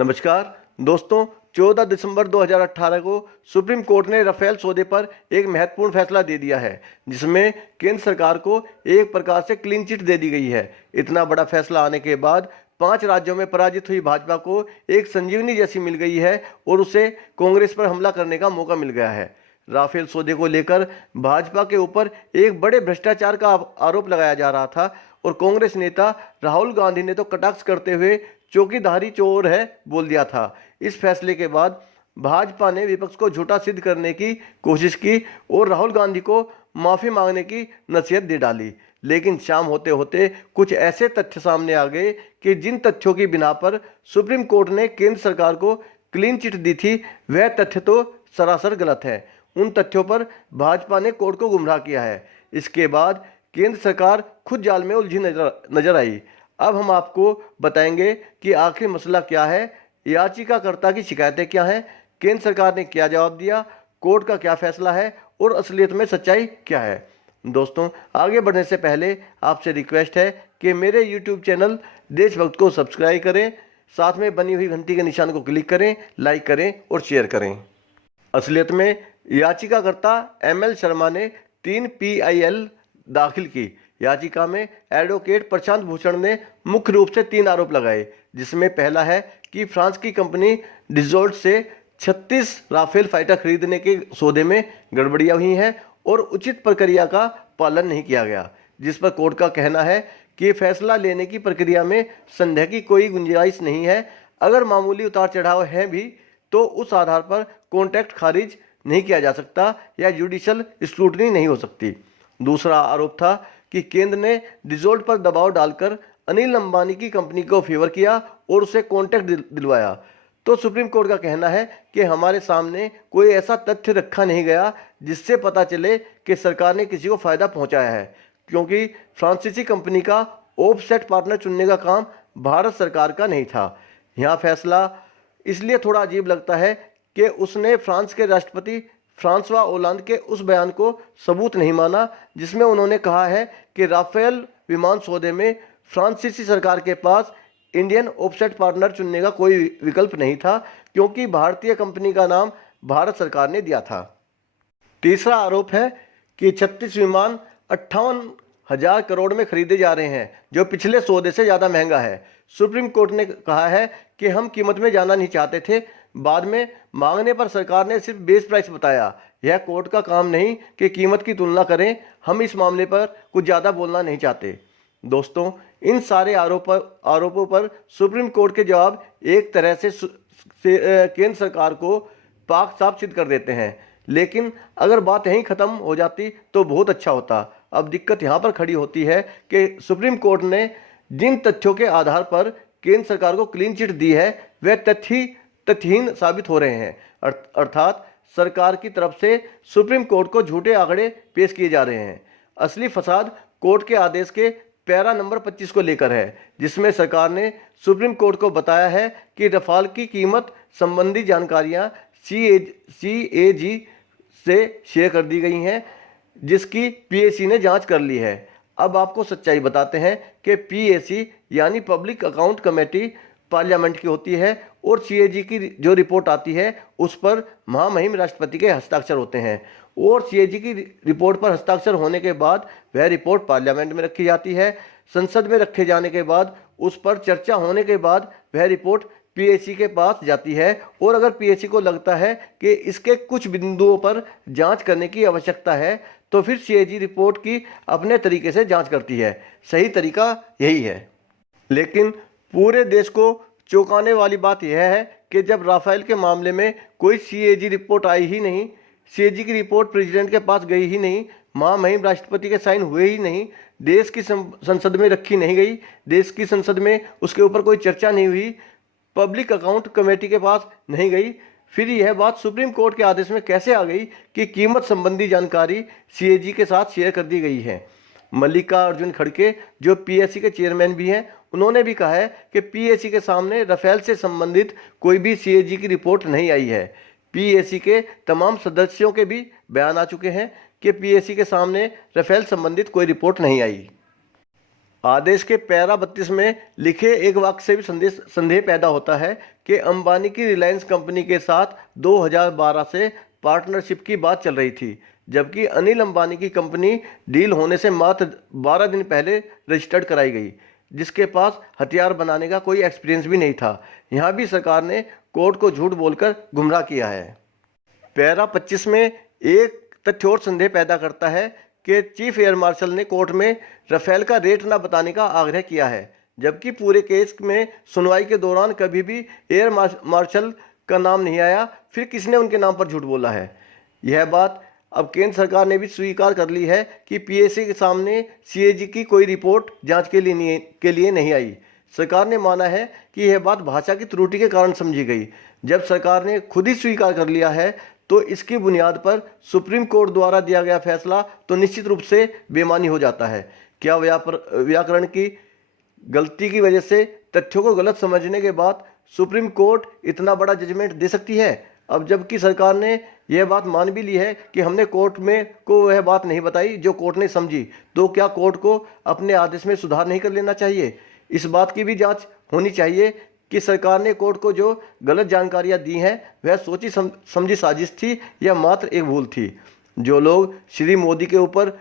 नमस्कार दोस्तों, 14 दिसंबर 2018 को सुप्रीम कोर्ट ने राफेल सौदे पर एक महत्वपूर्ण फैसला दे दिया है, जिसमें केंद्र सरकार को एक प्रकार से क्लीन चिट दे दी गई है। इतना बड़ा फैसला आने के बाद 5 राज्यों में पराजित हुई भाजपा को एक संजीवनी जैसी मिल गई है और उसे कांग्रेस पर हमला करने का मौका मिल गया है। राफेल सौदे को लेकर भाजपा के ऊपर एक बड़े भ्रष्टाचार का आरोप लगाया जा रहा था और कांग्रेस नेता राहुल गांधी ने तो कटाक्ष करते हुए चौकीदारी चोर है बोल दिया था। इस फैसले के बाद भाजपा ने विपक्ष को झूठा सिद्ध करने की कोशिश की और राहुल गांधी को माफी मांगने की नसीहत दे डाली। लेकिन शाम होते होते कुछ ऐसे तथ्य सामने आ गए कि जिन तथ्यों की बिना पर सुप्रीम कोर्ट ने केंद्र सरकार को क्लीन चिट दी थी, वह तथ्य तो सरासर गलत है। उन तथ्यों पर भाजपा ने कोर्ट को गुमराह किया है। इसके बाद केंद्र सरकार खुद जाल में उलझी नजर आई। अब हम आपको बताएंगे कि आखिर मसला क्या है, याचिकाकर्ता की शिकायतें क्या हैं, केंद्र सरकार ने क्या जवाब दिया, कोर्ट का क्या फैसला है और असलियत में सच्चाई क्या है। दोस्तों, आगे बढ़ने से पहले आपसे रिक्वेस्ट है कि मेरे YouTube चैनल देशभक्त को सब्सक्राइब करें, साथ में बनी हुई घंटी के निशान को क्लिक करें, लाइक करें और शेयर करें। असलियत में याचिकाकर्ता ML शर्मा ने 3 PIL दाखिल की। याचिका में एडवोकेट प्रशांत भूषण ने मुख्य रूप से 3 आरोप लगाए, जिसमें पहला है कि फ्रांस की कंपनी डिसॉल्ट से 36 राफेल फाइटर खरीदने के सौदे में गड़बड़ियां हुई हैं और उचित प्रक्रिया का पालन नहीं किया गया, जिस पर कोर्ट का कहना है कि फैसला लेने की प्रक्रिया में संदेह की कोई गुंजाइश नहीं है। अगर मामूली उतार चढ़ाव है भी तो उस आधार पर कॉन्ट्रैक्ट खारिज नहीं किया जा सकता या जुडिशियल स्क्रूटनी नहीं हो सकती। दूसरा आरोप था कि केंद्र ने डिसॉल्ट पर दबाव डालकर अनिल अंबानी की कंपनी को फेवर किया और उसे कॉन्ट्रैक्ट दिलवाया। तो सुप्रीम कोर्ट का कहना है कि हमारे सामने कोई ऐसा तथ्य रखा नहीं गया जिससे पता चले कि सरकार ने किसी को फायदा पहुंचाया है, क्योंकि फ्रांसीसी कंपनी का ऑफसेट पार्टनर चुनने का काम भारत सरकार का नहीं था। यह फैसला इसलिए थोड़ा अजीब लगता है कि उसने फ्रांस के राष्ट्रपति फ्रांसवा ओलांद के उस बयान को सबूत नहीं माना, जिसमें उन्होंने कहा है कि राफेल विमान सौदे में फ्रांसीसी सरकार के पास इंडियन ऑफसेट पार्टनर चुनने का कोई विकल्प नहीं था, क्योंकि भारतीय कंपनी का नाम भारत सरकार ने दिया था। तीसरा आरोप है कि 36 विमान 58,000 करोड़ में खरीदे जा रहे हैं, जो पिछले सौदे से ज़्यादा महंगा है। सुप्रीम कोर्ट ने कहा है कि हम कीमत में जाना नहीं चाहते थे, बाद में मांगने पर सरकार ने सिर्फ बेस प्राइस बताया। यह कोर्ट का काम नहीं कि कीमत की तुलना करें। हम इस मामले पर कुछ ज़्यादा बोलना नहीं चाहते। दोस्तों, इन सारे आरोपों पर सुप्रीम कोर्ट के जवाब एक तरह से केंद्र सरकार को पाक साफ सिद्ध कर देते हैं। लेकिन अगर बात यहीं ख़त्म हो जाती तो बहुत अच्छा होता। अब दिक्कत यहाँ पर खड़ी होती है कि सुप्रीम कोर्ट ने जिन तथ्यों के आधार पर केंद्र सरकार को क्लीन चिट दी है, वह तथ्यहीन साबित हो रहे हैं। अर्थात सरकार की तरफ से सुप्रीम कोर्ट को झूठे आंकड़े पेश किए जा रहे हैं। असली फसाद कोर्ट के आदेश के पैरा नंबर 25 को लेकर है, जिसमें सरकार ने सुप्रीम कोर्ट को बताया है कि रफाल की कीमत संबंधी जानकारियां CAG से शेयर कर दी गई हैं, जिसकी PAC ने जांच कर ली है। अब आपको सच्चाई बताते हैं कि PAC यानी पब्लिक अकाउंट कमेटी पार्लियामेंट की होती है और CAG की जो रिपोर्ट आती है उस पर महामहिम राष्ट्रपति के हस्ताक्षर होते हैं और CAG की रिपोर्ट पर हस्ताक्षर होने के बाद वह रिपोर्ट पार्लियामेंट में रखी जाती है। संसद में रखे जाने के बाद उस पर चर्चा होने के बाद वह रिपोर्ट PAC के पास जाती है और अगर PAC को लगता है कि इसके कुछ बिंदुओं पर जांच करने की आवश्यकता है तो फिर CAG रिपोर्ट की अपने तरीके से जांच करती है। सही तरीका यही है। लेकिन पूरे देश को चौंकाने वाली बात यह है कि जब राफेल के मामले में कोई CAG रिपोर्ट आई ही नहीं, CAG की रिपोर्ट प्रेसिडेंट के पास गई ही नहीं, महामहिम राष्ट्रपति के साइन हुए ही नहीं, देश की संसद में रखी नहीं गई, देश की संसद में उसके ऊपर कोई चर्चा नहीं हुई, पब्लिक अकाउंट कमेटी के पास नहीं गई, फिर यह बात सुप्रीम कोर्ट के आदेश में कैसे आ गई कि कीमत संबंधी जानकारी CAG के साथ शेयर कर दी गई है। मल्लिका अर्जुन खड़गे, जो PAC के चेयरमैन भी हैं, उन्होंने भी कहा है कि PAC के सामने राफेल से संबंधित कोई भी CAG की रिपोर्ट नहीं आई है। PAC के तमाम सदस्यों के भी बयान आ चुके हैं कि PAC के सामने राफेल संबंधित कोई रिपोर्ट नहीं आई। आदेश के पैरा 32 में लिखे एक वाक्य से भी संदेह पैदा होता है कि अंबानी की रिलायंस कंपनी के साथ 2012 से पार्टनरशिप की बात चल रही थी, जबकि अनिल अंबानी की कंपनी डील होने से मात्र 12 दिन पहले रजिस्टर्ड कराई गई, जिसके पास हथियार बनाने का कोई एक्सपीरियंस भी नहीं था। यहाँ भी सरकार ने कोर्ट को झूठ बोलकर गुमराह किया है। पैरा 25 में एक तथ्य और संदेह पैदा करता है कि चीफ एयर मार्शल ने कोर्ट में राफेल का रेट न बताने का आग्रह किया है, जबकि पूरे केस में सुनवाई के दौरान कभी भी एयर मार्शल का नाम नहीं आया। फिर किसने उनके नाम पर झूठ बोला है? यह बात अब केंद्र सरकार ने भी स्वीकार कर ली है कि पीएसी के सामने सीएजी की कोई रिपोर्ट जांच के लिए नहीं आई। सरकार ने माना है कि यह बात भाषा की त्रुटि के कारण समझी गई। जब सरकार ने खुद ही स्वीकार कर लिया है तो इसकी बुनियाद पर सुप्रीम कोर्ट द्वारा दिया गया फैसला तो निश्चित रूप से बेमानी हो जाता है। क्या व्याकरण की गलती की वजह से तथ्यों को गलत समझने के बाद सुप्रीम कोर्ट इतना बड़ा जजमेंट दे सकती है? अब जबकि सरकार ने यह बात मान भी ली है कि हमने कोर्ट में को वह बात नहीं बताई जो कोर्ट ने समझी, तो क्या कोर्ट को अपने आदेश में सुधार नहीं कर लेना चाहिए? इस बात की भी जांच होनी चाहिए कि सरकार ने कोर्ट को जो गलत जानकारियां दी हैं वह सोची समझी साजिश थी या मात्र एक भूल थी। जो लोग श्री मोदी के ऊपर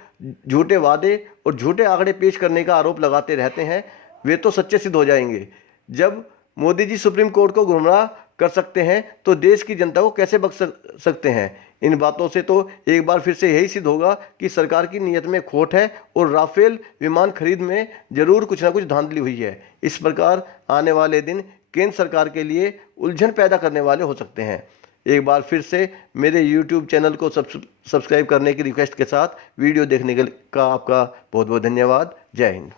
झूठे वादे और झूठे आंकड़े पेश करने का आरोप लगाते रहते हैं वे तो सच्चे सिद्ध हो जाएंगे। जब मोदी जी सुप्रीम कोर्ट को गुमराह कर सकते हैं तो देश की जनता को कैसे बख्श सकते हैं? इन बातों से तो एक बार फिर से यही सिद्ध होगा कि सरकार की नीयत में खोट है और राफेल विमान खरीद में जरूर कुछ ना कुछ धांधली हुई है। इस प्रकार आने वाले दिन केंद्र सरकार के लिए उलझन पैदा करने वाले हो सकते हैं। एक बार फिर से मेरे YouTube चैनल को सब्सक्राइब करने की रिक्वेस्ट के साथ वीडियो देखने का आपका बहुत बहुत धन्यवाद। जय हिंद।